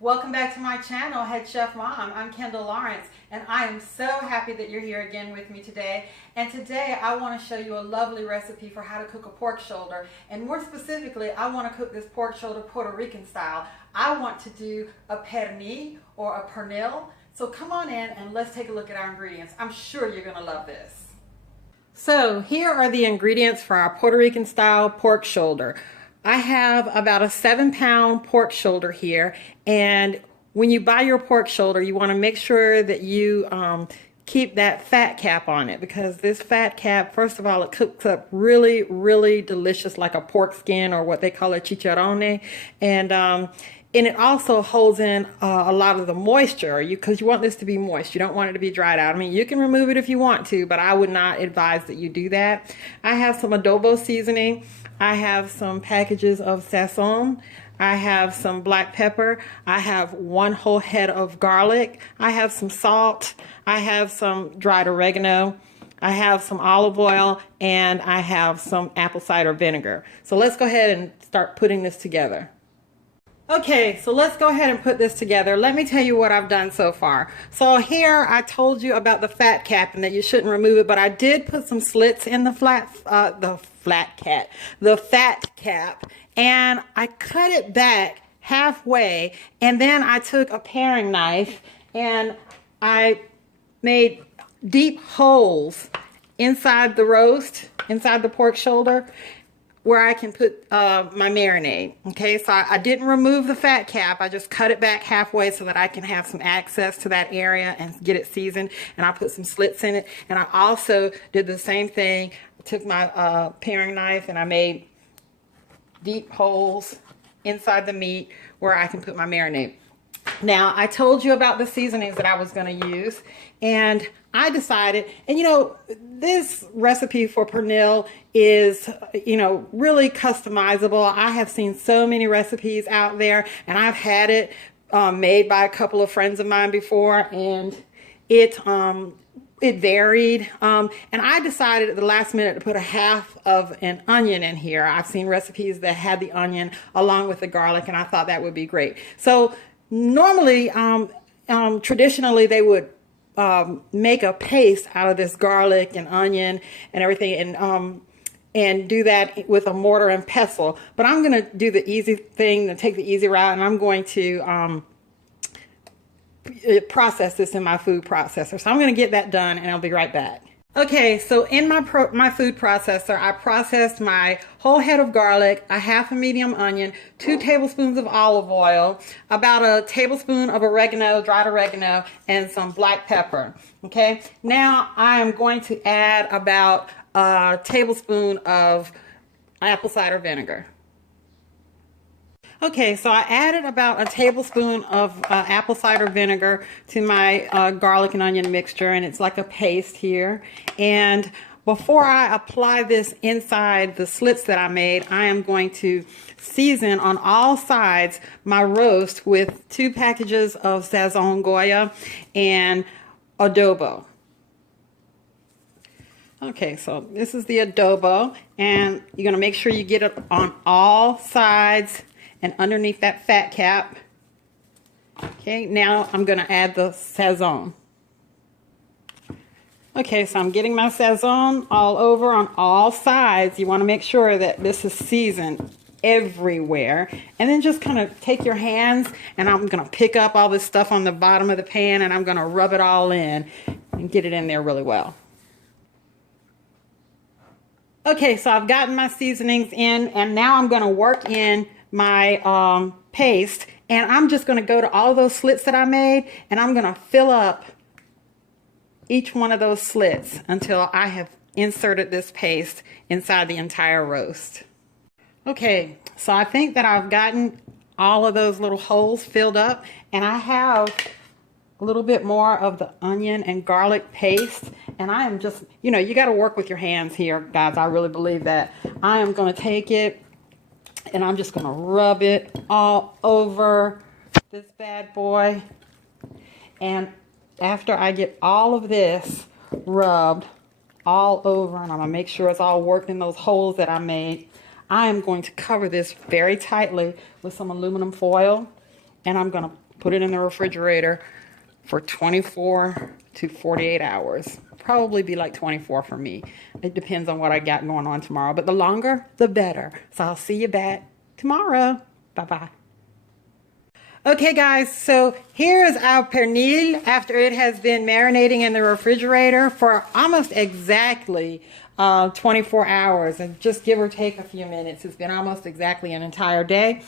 Welcome back to my channel, Head Chef Mom. I'm Kendall Lawrence, and I am so happy that you're here again with me today. And today I want to show you a lovely recipe for how to cook a pork shoulder. And more specifically, I want to cook this pork shoulder Puerto Rican style. I want to do a pernil or a pernil. So come on in and let's take a look at our ingredients. I'm sure you're going to love this. So here are the ingredients for our Puerto Rican style pork shoulder. I have about a 7-pound pork shoulder here, and when you buy your pork shoulder, you want to make sure that you keep that fat cap on it, because this fat cap, first of all, it cooks up really, really delicious like a pork skin, or what they call a chicharrone, and it also holds in a lot of the moisture, because you want this to be moist. You don't want it to be dried out. I mean, you can remove it if you want to, but I would not advise that you do that. I have some adobo seasoning. I have some packages of sazon. I have some black pepper. I have 1 whole head of garlic. I have some salt. I have some dried oregano. I have some olive oil, and I have some apple cider vinegar. So let's go ahead and start putting this together. Okay, so let's go ahead and put this together. Let me tell you what I've done so far. So here I told you about the fat cap and that you shouldn't remove it, but I did put some slits in the fat cap, and I cut it back halfway, and then I took a paring knife and I made deep holes inside the roast, inside the pork shoulder, where I can put my marinade. Okay, so I didn't remove the fat cap. I just cut it back halfway so that I can have some access to that area and get it seasoned. And I put some slits in it. And I also did the same thing. I took my paring knife and I made deep holes inside the meat where I can put my marinade. Now, I told you about the seasonings that I was going to use, and I decided, and you know, this recipe for pernil is, really customizable. I have seen so many recipes out there, and I've had it made by a couple of friends of mine before, and it varied, and I decided at the last minute to put a half of an onion in here. I've seen recipes that had the onion along with the garlic, and I thought that would be great. So normally, traditionally, they would make a paste out of this garlic and onion and everything, and do that with a mortar and pestle. But I'm going to do the easy thing, and take the easy route, and I'm going to process this in my food processor. So I'm going to get that done, and I'll be right back. Okay, so in my food processor, I processed my whole head of garlic, a half a medium onion, 2 tablespoons of olive oil, about a tablespoon of oregano, dried oregano, and some black pepper. Okay, now I am going to add about a tablespoon of apple cider vinegar. Okay, so I added about a tablespoon of apple cider vinegar to my garlic and onion mixture, and it's like a paste here. And before I apply this inside the slits that I made, I am going to season on all sides my roast with 2 packages of sazon Goya and adobo. Okay, so this is the adobo, and you're going to make sure you get it on all sides and underneath that fat cap. Okay, now I'm going to add the sazon. Okay, so I'm getting my sazon all over on all sides. You want to make sure that this is seasoned everywhere. And then just kind of take your hands, and I'm going to pick up all this stuff on the bottom of the pan, and I'm going to rub it all in and get it in there really well. Okay, so I've gotten my seasonings in, and now I'm going to work in my paste, and I'm just going to go to all those slits that I made, and I'm going to fill up each one of those slits until I have inserted this paste inside the entire roast. Okay, so I think that I've gotten all of those little holes filled up, and I have a little bit more of the onion and garlic paste, and I am just, you got to work with your hands here, guys. I really believe that. I am going to take it, and I'm just going to rub it all over this bad boy. And after I get all of this rubbed all over, and I'm going to make sure it's all worked in those holes that I made, I am going to cover this very tightly with some aluminum foil, and I'm going to put it in the refrigerator for 24 to 48 hours. Probably be like 24 for me. It depends on what I got going on tomorrow. But the longer, the better. So I'll see you back tomorrow. Bye-bye. Okay, guys, so here is our pernil after it has been marinating in the refrigerator for almost exactly 24 hours, and just give or take a few minutes. It's been almost exactly an entire day.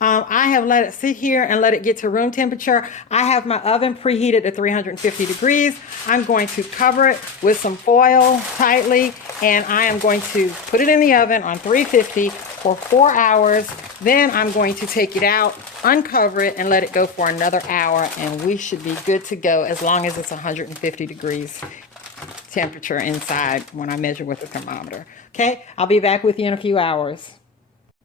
I have let it sit here and let it get to room temperature. I have my oven preheated to 350 degrees. I'm going to cover it with some foil tightly, and I am going to put it in the oven on 350 for 4 hours. Then I'm going to take it out, uncover it, and let it go for another hour, and we should be good to go as long as it's 150 degrees temperature inside when I measure with the thermometer. Okay, I'll be back with you in a few hours.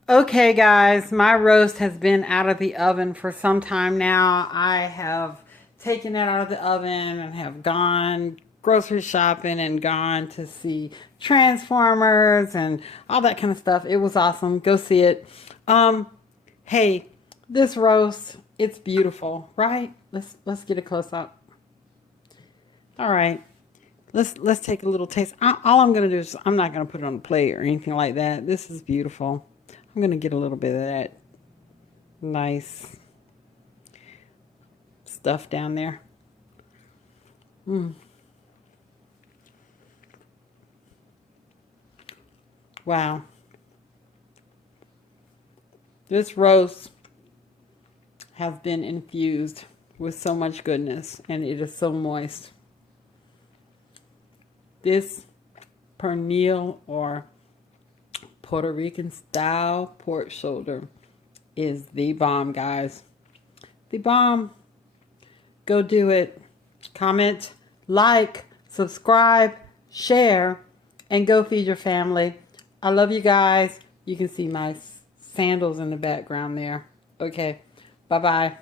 Okay, guys, my roast has been out of the oven for some time now. I have taken it out of the oven and have gone grocery shopping and gone to see Transformers and all that kind of stuff. It was awesome. Go see it. Hey, this roast, it's beautiful, right? Let's get a close up. All right. Let's take a little taste. All I'm going to do is, I'm not going to put it on a plate or anything like that. This is beautiful. I'm going to get a little bit of that nice stuff down there. Wow. This roast has been infused with so much goodness, and it is so moist. This pernil, or Puerto Rican style pork shoulder, is the bomb, guys. The bomb. Go do it. Comment, like, subscribe, share, and go feed your family. I love you guys. You can see my sandals in the background there. Okay. Bye-bye.